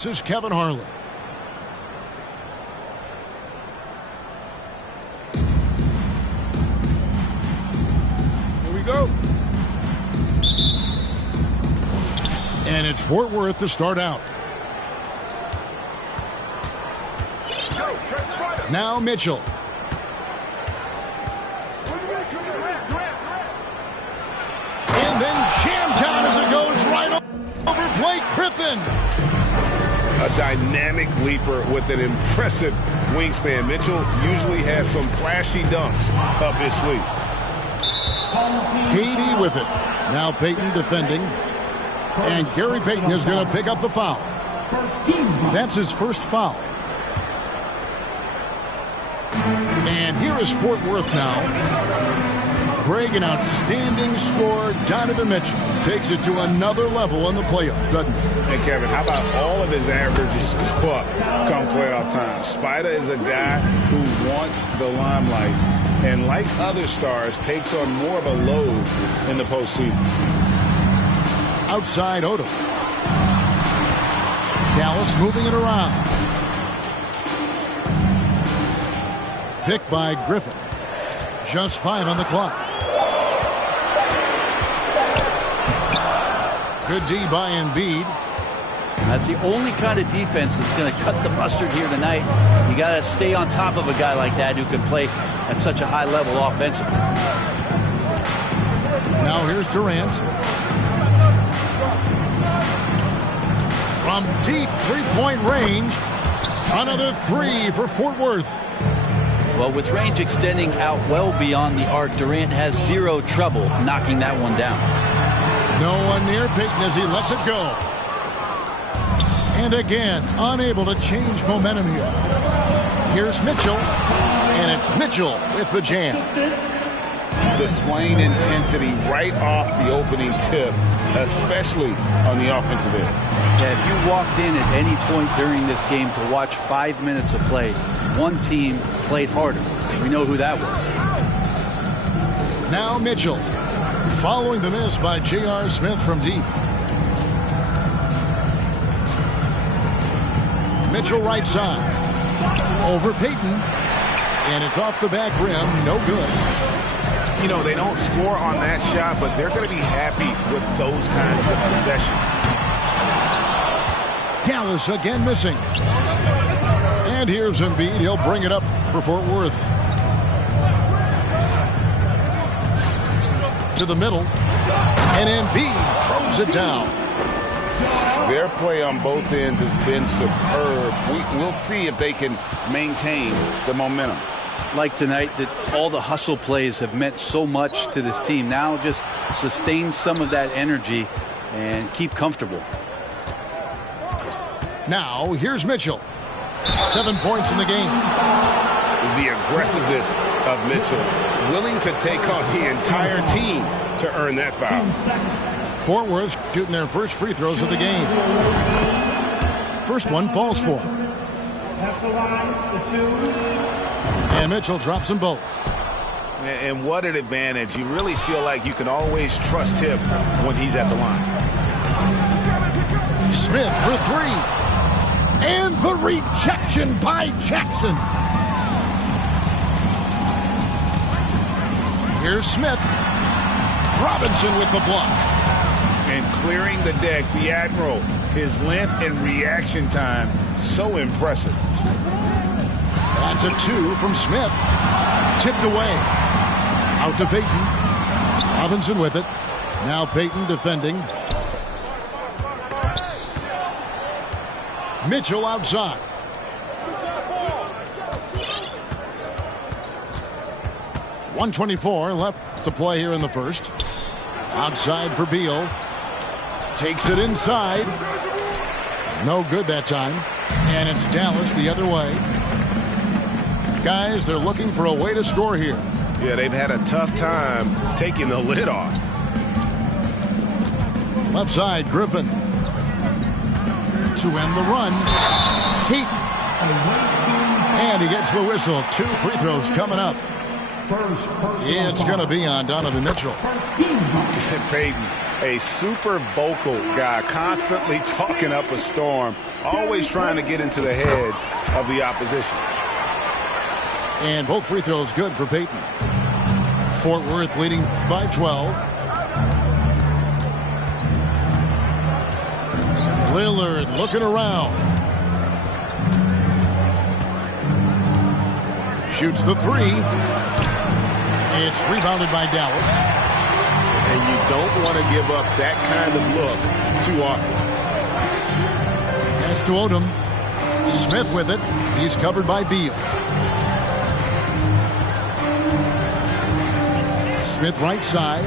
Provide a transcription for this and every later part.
This is Kevin Harlan. Here we go. And it's Fort Worth to start out. Now Mitchell. And then jammed down as it goes right over Blake Griffin. A dynamic leaper with an impressive wingspan. Mitchell usually has some flashy dunks up his sleeve. Katie with it. Now Payton defending. And Gary Payton is going to pick up the foul. That's his first foul. And here is Fort Worth now. Greg, an outstanding scorer. Donovan Mitchell takes it to another level in the playoffs, doesn't he? And Kevin, how about all of his averages come playoff time? Spider is a guy who wants the limelight, and like other stars, takes on more of a load in the postseason. Outside Odom. Dallas moving it around. Picked by Griffin. Just 5 on the clock. Good D by Embiid. That's the only kind of defense that's going to cut the mustard here tonight. You got to stay on top of a guy like that who can play at such a high level offensively. Now here's Durant. From deep three-point range, another 3 for Fort Worth. Well, with range extending out well beyond the arc, Durant has zero trouble knocking that one down. No one near Payton as he lets it go. And again, unable to change momentum here. Here's Mitchell, and it's Mitchell with the jam. Displaying intensity right off the opening tip, especially on the offensive end. Yeah, if you walked in at any point during this game to watch 5 minutes of play, one team played harder. We know who that was. Now Mitchell, following the miss by J.R. Smith from deep. Mitchell right side. Over Payton. And it's off the back rim. No good. You know, they don't score on that shot, but they're going to be happy with those kinds of possessions. Dallas again missing. And here's Embiid. He'll bring it up for Fort Worth. To the middle. And Embiid throws it down. Their play on both ends has been superb. We'll see if they can maintain the momentum. Like tonight, that all the hustle plays have meant so much to this team. Now just sustain some of that energy and keep comfortable. Now here's Mitchell. 7 points in the game. The aggressiveness of Mitchell, willing to take on the entire team to earn that foul. Fort Worth shooting their first free throws of the game. First one falls for him. And Mitchell drops them both. And what an advantage. You really feel like you can always trust him when he's at the line. Smith for 3. And the rejection by Jackson. Here's Smith. Robinson with the block. And clearing the deck, the Admiral. His length and reaction time, so impressive. That's a 2 from Smith. Tipped away. Out to Payton. Robinson with it. Now Payton defending. Mitchell outside. 1:24 left to play here in the first. Outside for Beal. Takes it inside. No good that time. And it's Dallas the other way. Guys, they're looking for a way to score here. Yeah, they've had a tough time taking the lid off. Left side, Griffin. To end the run. Heat. And he gets the whistle. 2 free throws coming up. It's going to be on Donovan Mitchell. Peyton, a super vocal guy, constantly talking up a storm, always trying to get into the heads of the opposition. And both free throws good for Peyton. Fort Worth leading by 12. Lillard looking around. Shoots the three. It's rebounded by Dallas. And you don't want to give up that kind of look too often. Pass to Odom. Smith with it. He's covered by Beal. Smith right side.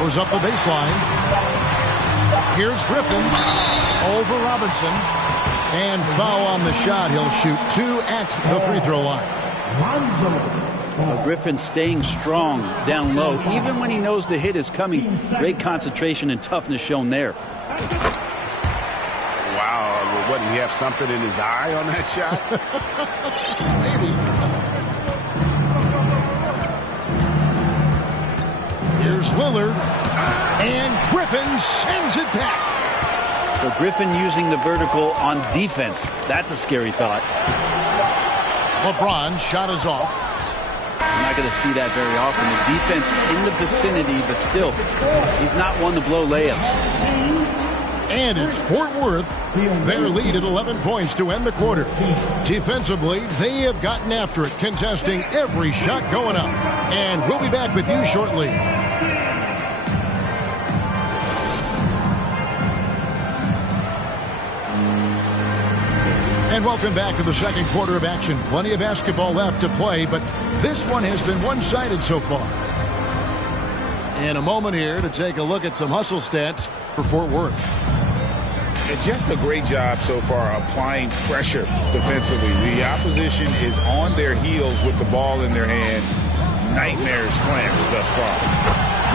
Goes up the baseline. Here's Griffin. Over Robinson. And foul on the shot. He'll shoot 2 at the free throw line. Griffin staying strong down low, even when he knows the hit is coming. Great concentration and toughness shown there. Wow, what, did he have something in his eye on that shot? Maybe. Here's Lillard. And Griffin sends it back. So Griffin using the vertical on defense. That's a scary thought. LeBron shot is off. I'm not going to see that very often. The defense in the vicinity, but still, he's not one to blow layups. And it's Fort Worth. Their lead at 11 points to end the quarter. Defensively, they have gotten after it, contesting every shot going up. And we'll be back with you shortly. And welcome back to the second quarter of action. Plenty of basketball left to play, but this one has been one-sided so far. In a moment here to take a look at some hustle stats for Fort Worth. And just a great job so far applying pressure defensively. The opposition is on their heels with the ball in their hand. Nightmares clamps thus far.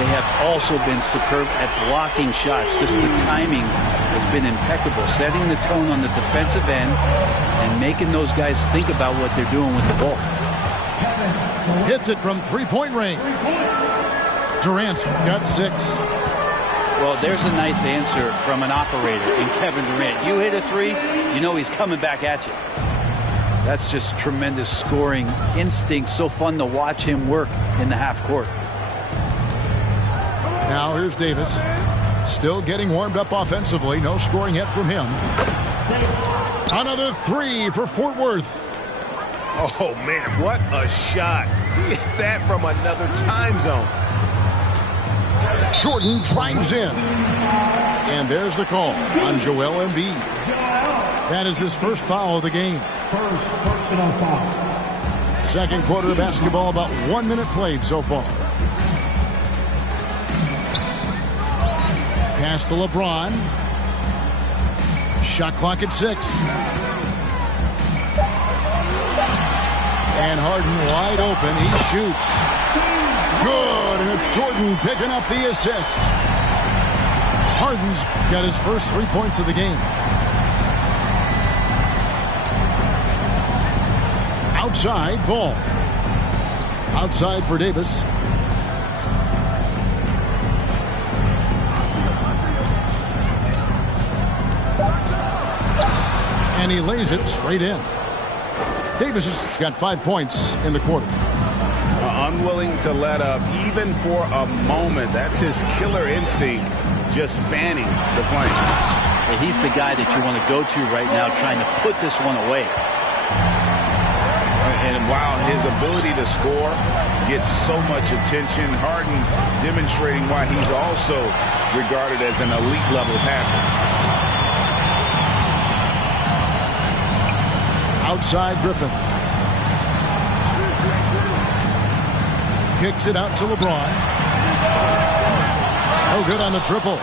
They have also been superb at blocking shots. Just the timing has been impeccable, setting the tone on the defensive end and making those guys think about what they're doing with the ball. Hits it from three-point range. Durant's got 6. Well, there's a nice answer from an operator in Kevin Durant. You hit a 3, you know he's coming back at you. That's just tremendous scoring instinct. So fun to watch him work in the half court. Now here's Davis. Still getting warmed up offensively. No scoring yet from him. Another 3 for Fort Worth. Oh, man, what a shot. He hit that from another time zone. Jordan drives in. And there's the call on Joel Embiid. That is his first foul of the game. First personal foul. Second quarter of basketball, about 1 minute played so far. Pass to LeBron. Shot clock at 6. And Harden wide open. He shoots. Good. And it's Jordan picking up the assist. Harden's got his first 3 points of the game. Outside, ball. Outside for Davis. And he lays it straight in. Davis has got 5 points in the quarter. Unwilling to let up even for a moment. That's his killer instinct, just fanning the flame. And he's the guy that you want to go to right now, trying to put this one away. And while his ability to score gets so much attention, Harden demonstrating why he's also regarded as an elite level passer. Outside Griffin. Kicks it out to LeBron. No good on the triple.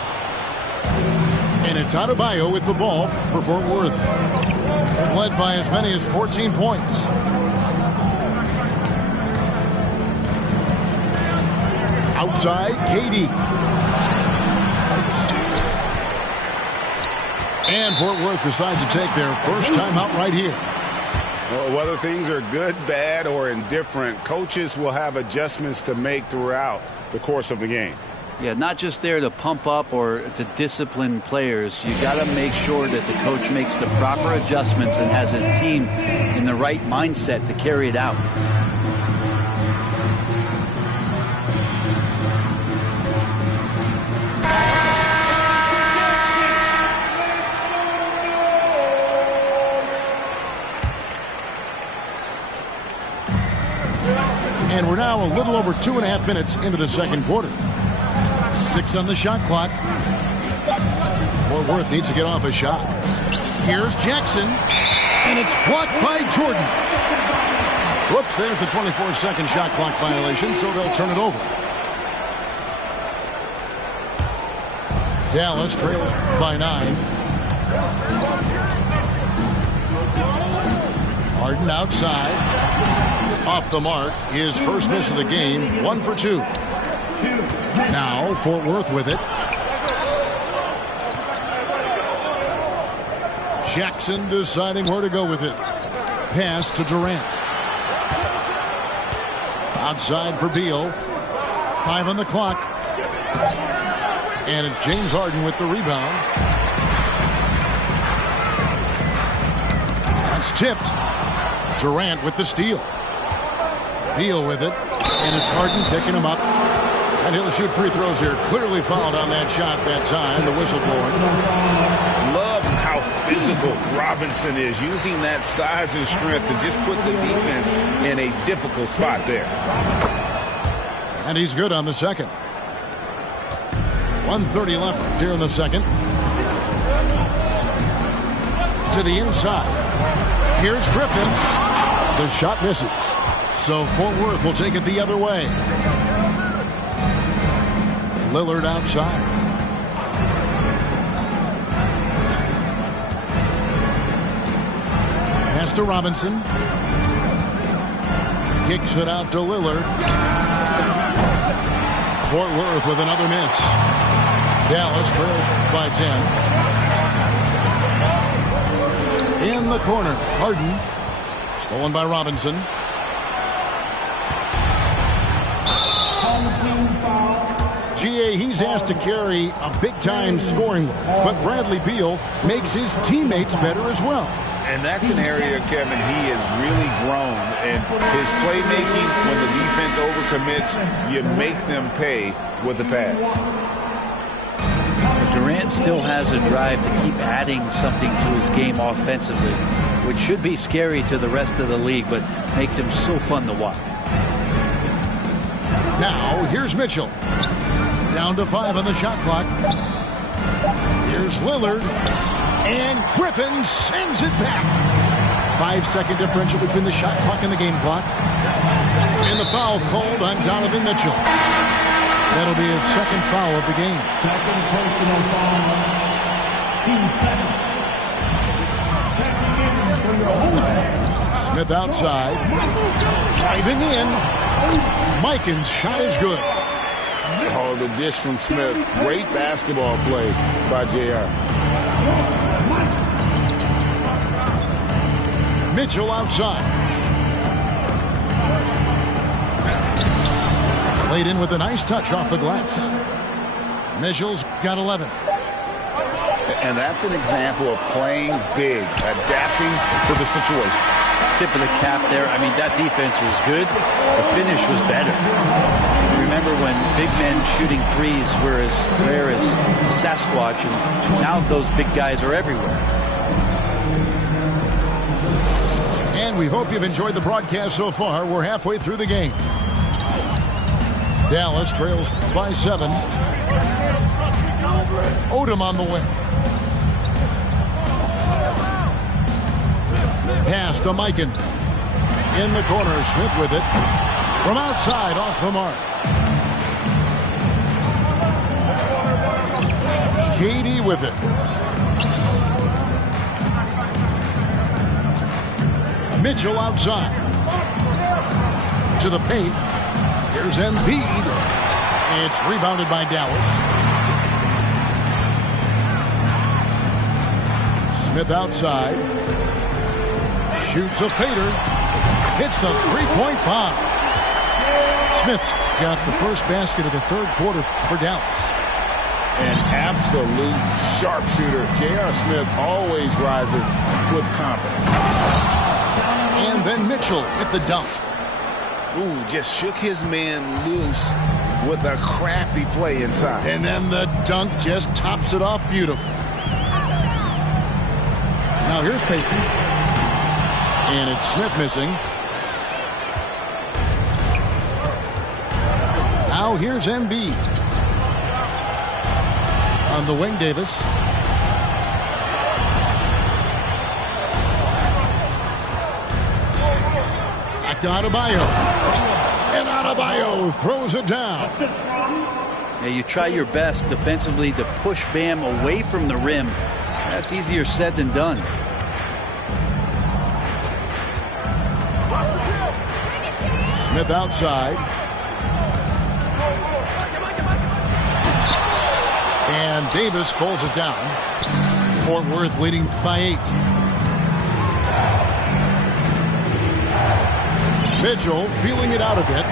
And it's Adebayo with the ball for Fort Worth. They've led by as many as 14 points. Outside, KD. And Fort Worth decides to take their first timeout right here. Well, whether things are good, bad, or indifferent, coaches will have adjustments to make throughout the course of the game. Yeah, not just there to pump up or to discipline players. You got to make sure that the coach makes the proper adjustments and has his team in the right mindset to carry it out. And we're now a little over 2.5 minutes into the second quarter. 6 on the shot clock. Fort Worth needs to get off a shot. Here's Jackson, and it's blocked by Jordan. Whoops, there's the 24-second shot clock violation, so they'll turn it over. Dallas trails by 9. Harden outside. Off the mark, his first miss of the game, 1 for 2. Now Fort Worth with it. Jackson deciding where to go with it. Pass to Durant. Outside for Beal. 5 on the clock. And it's James Harden with the rebound. That's tipped. Durant with the steal. Beal with it, and it's Harden picking him up. And he'll shoot free throws here. Clearly fouled on that shot that time. The whistle blowing. Love how physical Robinson is, using that size and strength to just put the defense in a difficult spot there. And he's good on the second. 1:30 left here in the second. To the inside. Here's Griffin. The shot misses. So Fort Worth will take it the other way. Lillard outside. Pass to Robinson. Kicks it out to Lillard. Fort Worth with another miss. Dallas trails by 10. In the corner, Harden. Stolen by Robinson. GA, he's asked to carry a big-time scoring, but Bradley Beal makes his teammates better as well. And that's an area, Kevin, he has really grown. And his playmaking, when the defense overcommits, you make them pay with the pass. Durant still has a drive to keep adding something to his game offensively, which should be scary to the rest of the league, but makes him so fun to watch. Now, here's Mitchell. Down to 5 on the shot clock. Here's Lillard. And Griffin sends it back. 5-second differential between the shot clock and the game clock. And the foul called on Donovan Mitchell. That'll be his second foul of the game. Second personal foul. Team second. Checking in for your home team. Smith outside. Driving in. Mikan's shot is good. Oh, the dish from Smith. Great basketball play by JR. Mitchell outside. Played in with a nice touch off the glass. Mitchell's got 11. And that's an example of playing big, adapting to the situation. Tip of the cap there. I mean, that defense was good. The finish was better. Remember when big men shooting threes were as rare as Sasquatch, and now those big guys are everywhere. And we hope you've enjoyed the broadcast so far. We're halfway through the game. Dallas trails by 7. Odom on the wing. Pass to Mikan. In the corner, Smith with it. From outside, off the mark. Katie with it. Mitchell outside. To the paint. Here's Embiid. It's rebounded by Dallas. Smith outside. Shoots a fader. Hits the three-point bomb. Smith's got the first basket of the third quarter for Dallas. An absolute sharpshooter. J.R. Smith always rises with confidence. And then Mitchell with the dunk. Ooh, just shook his man loose with a crafty play inside. And then the dunk just tops it off beautifully. Now here's Payton. And it's Smith missing. Now here's Embiid. On the wing, Davis. Back to Adebayo. And Adebayo throws it down. Yeah, you try your best defensively to push Bam away from the rim. That's easier said than done. Smith outside. And Davis pulls it down. Fort Worth leading by 8. Mitchell feeling it out a bit.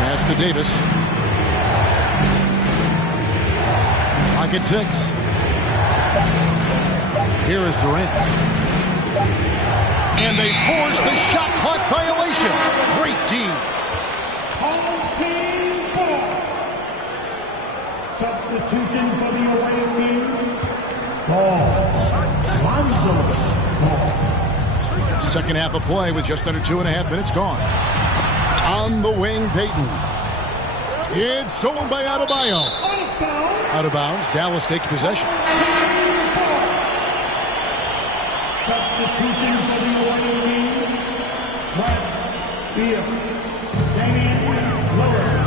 Pass to Davis. Pocket 6. Here is Durant. And they force the shot clock violation. Great team. Substitution for the away team. Ball. Lonzo. Ball. Second half of play with just under 2.5 minutes gone. On the wing, Payton. It's stolen by Adebayo. Out of bounds. Dallas takes possession. Substitution for the away team. Right field. Damian Lillard.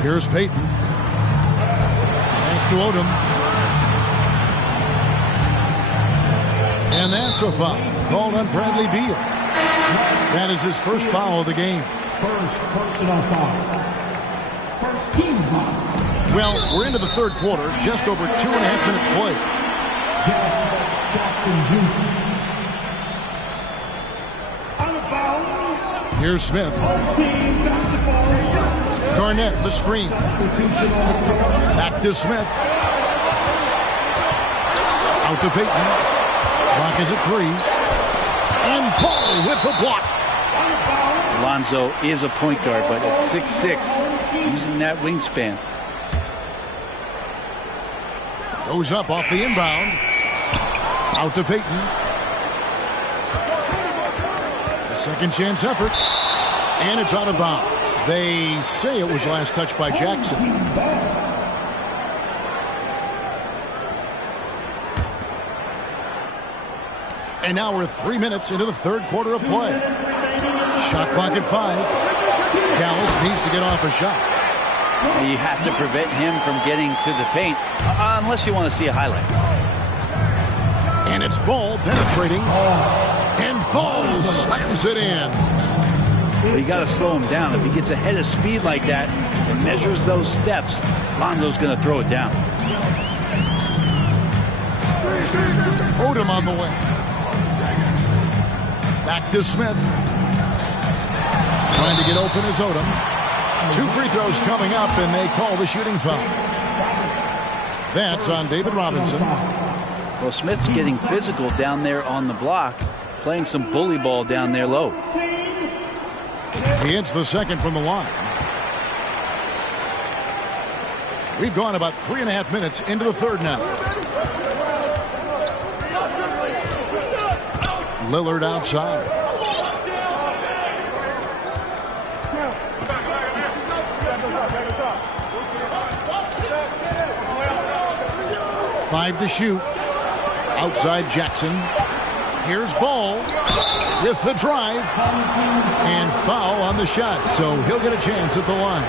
Here's Payton. Pass to Odom. And that's a foul called on Bradley Beal. That is his first foul of the game. First personal foul. First team foul. Well, we're into the third quarter, just over 2.5 minutes played. Jackson Jr. Out of bounds. Here's Smith. Garnett, the screen. Back to Smith. Out to Payton. Clock is at 3. And Paul with the block. Lonzo is a point guard, but at 6'6", using that wingspan. Goes up off the inbound. Out to Payton. A second chance effort. And it's out of bounds. They say it was last touched by Jackson. And now we're 3 minutes into the third quarter of play. Shot clock at 5. Dallas needs to get off a shot. You have to prevent him from getting to the paint, unless you want to see a highlight. And it's Ball penetrating. And Ball slams it in. But you got to slow him down. If he gets ahead of speed like that and measures those steps, Lonzo's going to throw it down. Odom on the way. Back to Smith. Trying to get open is Odom. 2 free throws coming up, and they call the shooting foul. That's on David Robinson. Well, Smith's getting physical down there on the block, playing some bully ball down there low. He hits the second from the line. We've gone about 3.5 minutes into the third now. Lillard outside. Five to shoot. Outside Jackson. Here's Ball with the drive. And foul on the shot. So he'll get a chance at the line.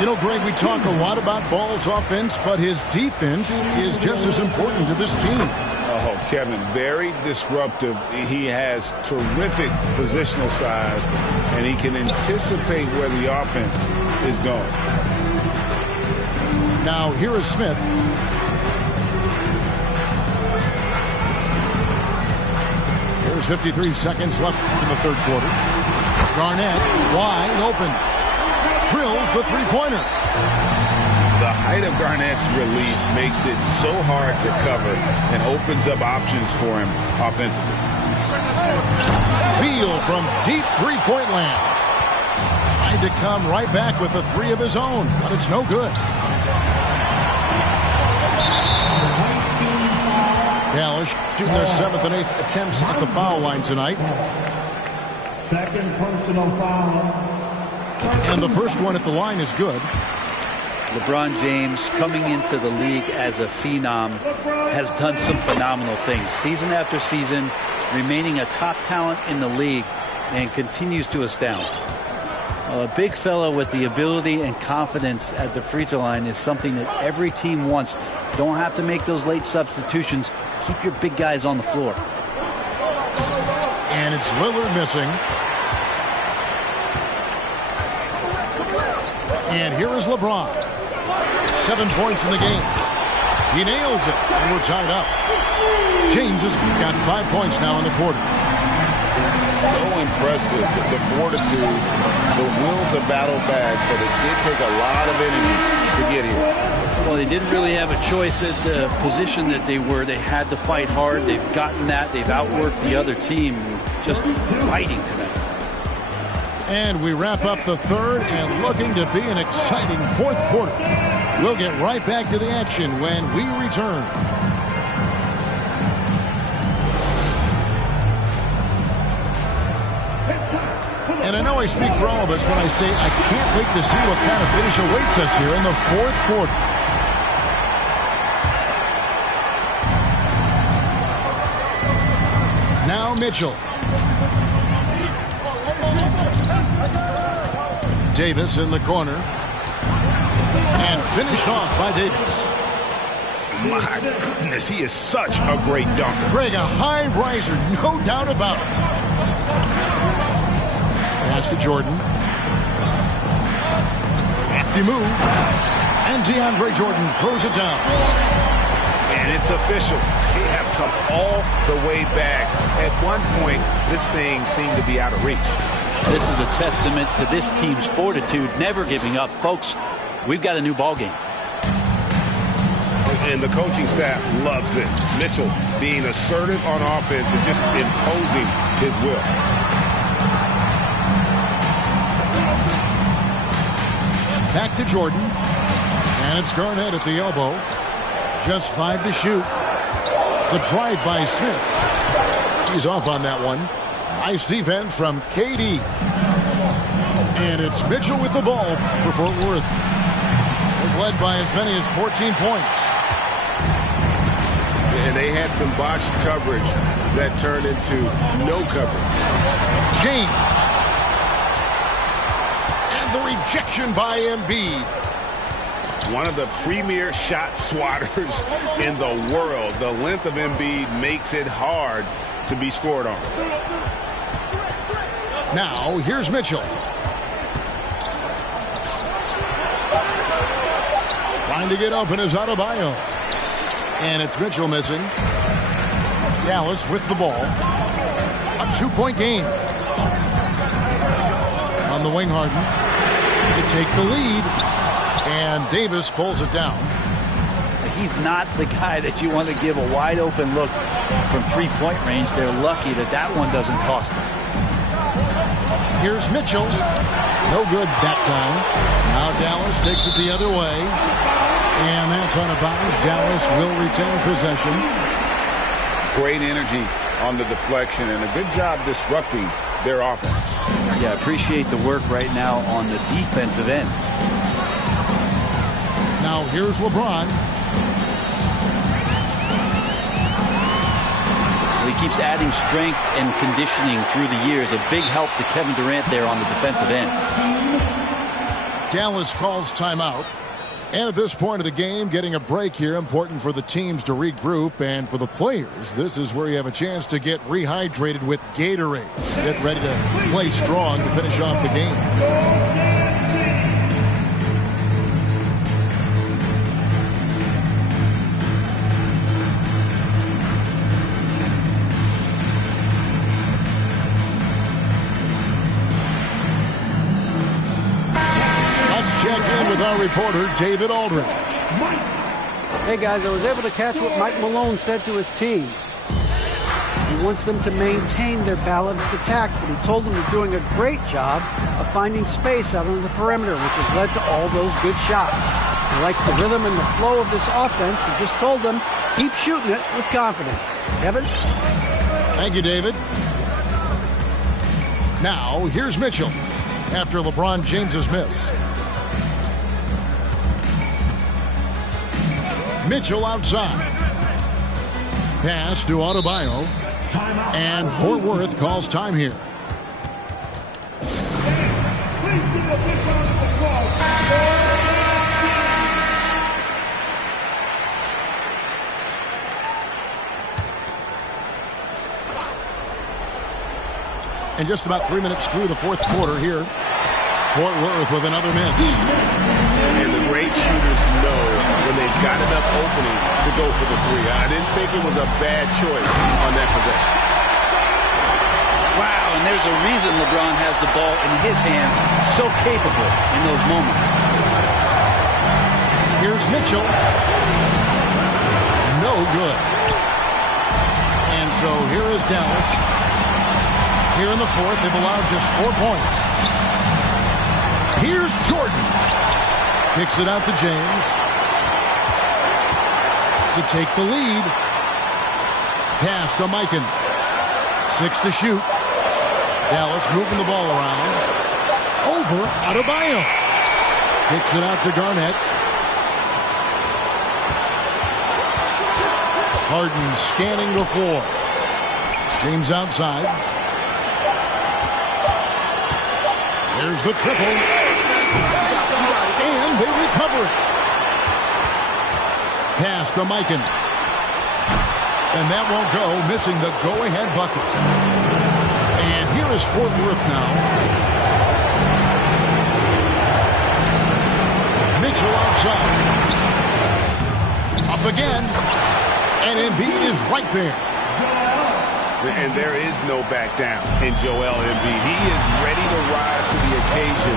You know, Greg, we talk a lot about Ball's offense, but his defense is just as important to this team. Oh, Kevin, very disruptive. He has terrific positional size, and he can anticipate where the offense is going. Now, here is Smith. There's 53 seconds left in the third quarter. Garnett wide open. Drills the three-pointer. The height of Garnett's release makes it so hard to cover and opens up options for him offensively. Beal from deep three-point land. Tried to come right back with the three of his own, but it's no good. Dallas shooting their 7th and 8th attempts at the foul line tonight. Second personal foul. And the first one at the line is good. LeBron James, coming into the league as a phenom, has done some phenomenal things. Season after season, remaining a top talent in the league, and continues to astound. A big fella with the ability and confidence at the free throw line is something that every team wants. Don't have to make those late substitutions. Keep your big guys on the floor. And it's Lillard missing. And here is LeBron. 7 points in the game. He nails it, and we're tied up. James has got 5 points now in the quarter. So impressive, the fortitude, the will to battle back, but it did take a lot of energy to get here. Well, they didn't really have a choice at the position that they were. They had to fight hard. They've gotten that. They've outworked the other team, just fighting to that. And we wrap up the third and looking to be an exciting fourth quarter. We'll get right back to the action when we return. And I know I speak for all of us when I say I can't wait to see what kind of finish awaits us here in the fourth quarter. Now Mitchell. Davis in the corner. And finished off by Davis. My goodness, he is such a great dunker. Greg, a high riser, no doubt about it. Pass to Jordan. Crafty move. And DeAndre Jordan throws it down. And it's official. They have come all the way back. At one point, this thing seemed to be out of reach. This is a testament to this team's fortitude, never giving up. Folks, we've got a new ball game. And the coaching staff loves this. Mitchell being assertive on offense and just imposing his will. Back to Jordan. And it's Garnett at the elbow. Just 5 to shoot. The drive by Smith. He's off on that one. Nice defense from KD. And it's Mitchell with the ball for Fort Worth. They've led by as many as 14 points. And they had some botched coverage that turned into no coverage. James. And the rejection by Embiid. One of the premier shot swatters in the world. The length of Embiid makes it hard to be scored on. Now, here's Mitchell. Trying to get open is Adebayo. And it's Mitchell missing. Dallas with the ball. A 2-point game. On the wing, Harden to take the lead. And Davis pulls it down. He's not the guy that you want to give a wide open look from three-point range. They're lucky that that one doesn't cost them. Here's Mitchell. No good that time. Now Dallas takes it the other way. And that's out of bounds. Dallas will retain possession. Great energy on the deflection and a good job disrupting their offense. Yeah, appreciate the work right now on the defensive end. Now here's LeBron. He keeps adding strength and conditioning through the years. A big help to Kevin Durant there on the defensive end. Dallas calls timeout. And at this point of the game, getting a break here, important for the teams to regroup. And for the players, this is where you have a chance to get rehydrated with Gatorade. Get ready to play strong to finish off the game. reporter, David Aldridge. Hey, guys, I was able to catch what Mike Malone said to his team. He wants them to maintain their balanced attack, but he told them they're doing a great job of finding space out on the perimeter, which has led to all those good shots. He likes the rhythm and the flow of this offense. He just told them, keep shooting it with confidence. Evan? Thank you, David. Now, here's Mitchell after LeBron James's miss. Mitchell outside. Pass to Adebayo. And Fort Worth calls time here. And just about 3 minutes through the fourth quarter here. Fort Worth with another miss. And the great shooters know when they've got enough opening to go for the three. I didn't think it was a bad choice on that possession. Wow, and there's a reason LeBron has the ball in his hands, so capable in those moments. Here's Mitchell. No good. And so here is Dallas. Here in the fourth, they've allowed just 4 points. Here's Jordan. Kicks it out to James. To take the lead. Pass to Mikan. 6 to shoot. Dallas moving the ball around. Over Adebayo. Kicks it out to Garnett. Harden scanning the floor. James outside. There's the triple. And they recover it. Pass to Mikan. And that won't go, missing the go-ahead bucket. And here is Fort Worth now. Mitchell outside. Up again. And Embiid is right there. And there is no back down in Joel Embiid. He is ready to rise to the occasion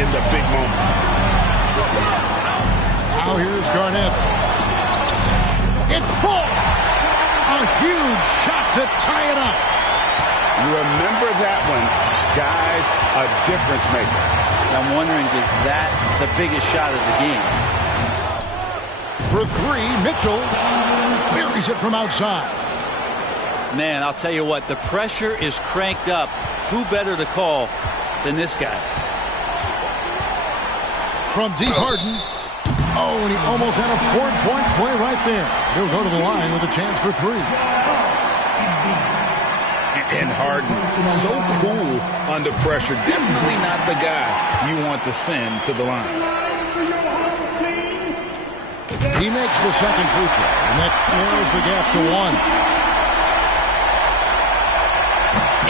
in the big moment. Now here's Garnett. It falls. A huge shot to tie it up. You remember that one, guys, a difference maker. I'm wondering, is that the biggest shot of the game? For 3, Mitchell buries it from outside. Man, I'll tell you what, the pressure is cranked up. Who better to call than this guy? From deep, Harden. Oh, and he almost had a 4-point play right there. He'll go to the line with a chance for 3. And Harden, so cool under pressure. Definitely not the guy you want to send to the line. He makes the second free throw, and that narrows the gap to 1.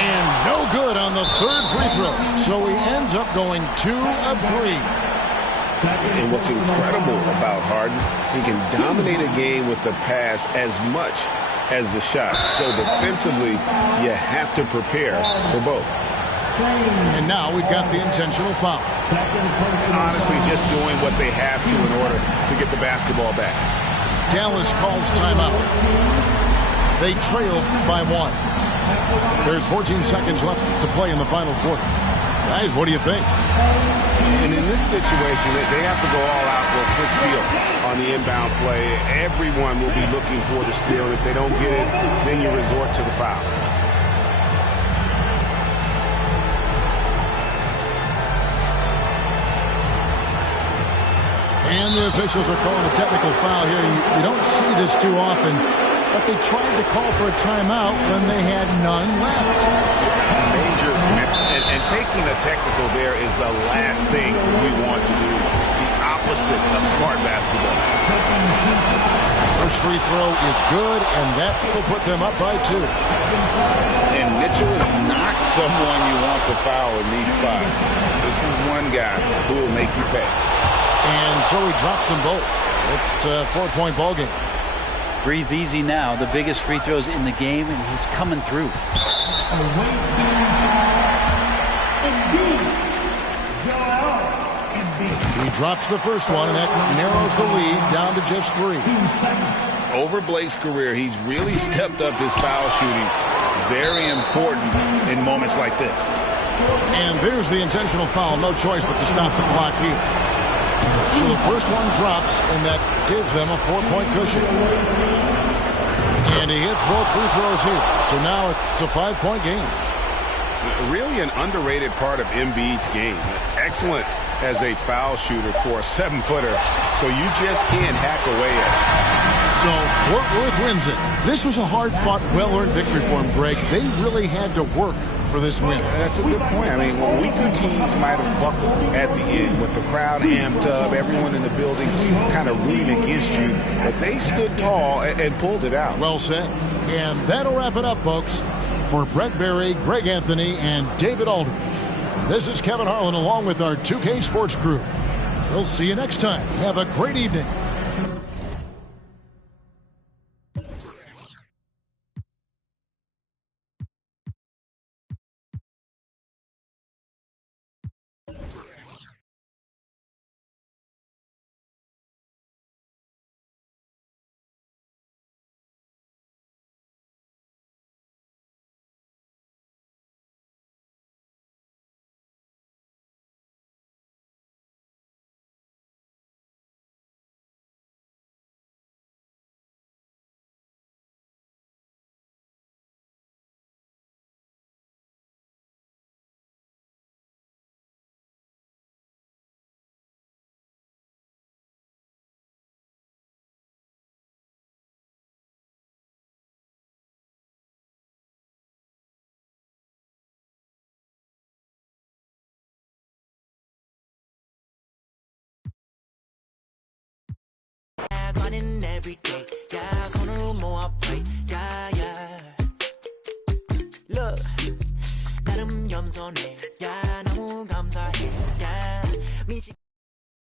And no good on the third free throw. So he ends up going 2 of 3. And what's incredible about Harden, he can dominate a game with the pass as much as the shots. So defensively, you have to prepare for both. And now we've got the intentional foul. Honestly, just doing what they have to in order to get the basketball back. Dallas calls timeout. They trail by 1. There's 14 seconds left to play in the final quarter. Guys, what do you think? And in this situation, they have to go all out for a quick steal on the inbound play. Everyone will be looking for the steal. If they don't get it, then you resort to the foul. And the officials are calling a technical foul here. You don't see this too often, but they tried to call for a timeout when they had none left. Major. And taking a technical there is the last thing we want to do. The opposite of smart basketball. First free throw is good, and that will put them up by 2. And Mitchell is not someone you want to foul in these spots. This is one guy who will make you pay. And so he drops them both. It's a 4-point ball game. Breathe easy now. The biggest free throws in the game, and he's coming through. Joel Embiid. He drops the first one, and that narrows the lead down to just 3. Over Blake's career, he's really stepped up his foul shooting. Very important in moments like this. And there's the intentional foul. No choice but to stop the clock here. So the first one drops, and that gives them a 4-point cushion. And he hits both free throws here. So now it's a 5-point game. Really an underrated part of Embiid's game. Excellent as a foul shooter for a 7-footer. So you just can't hack away at it. So Fort Worth wins it. This was a hard-fought, well-earned victory for them, Greg. They really had to work for this win. That's a good point. I mean, weaker teams might have buckled at the end with the crowd amped up, everyone in the building kind of rooting against you. But they stood tall and pulled it out. Well said. And that'll wrap it up, folks. For Brett Berry, Greg Anthony, and David Aldridge, this is Kevin Harlan along with our 2K Sports crew. We'll see you next time. Have a great evening. Running every day, yeah, 손으로 모아 play, yeah, yeah. Look, 나름 겸손해, yeah, 너무 감사해, yeah.